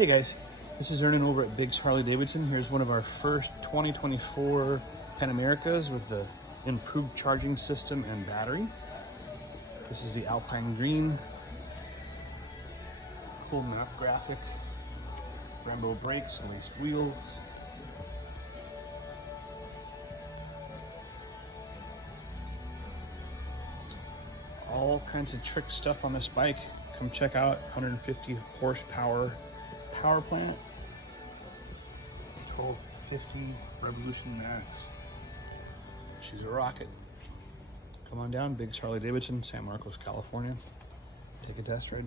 Hey guys, this is Ernan over at Biggs Harley Davidson. Here's one of our first 2024 Pan Americas with the improved charging system and battery. This is the Alpine Green. Full map graphic. Brembo brakes and laced wheels. All kinds of trick stuff on this bike. Come check out 150 horsepower power plant. 1250 Revolution Max. She's a rocket. Come on down, Biggs Harley Davidson, San Marcos, California. Take a test ride.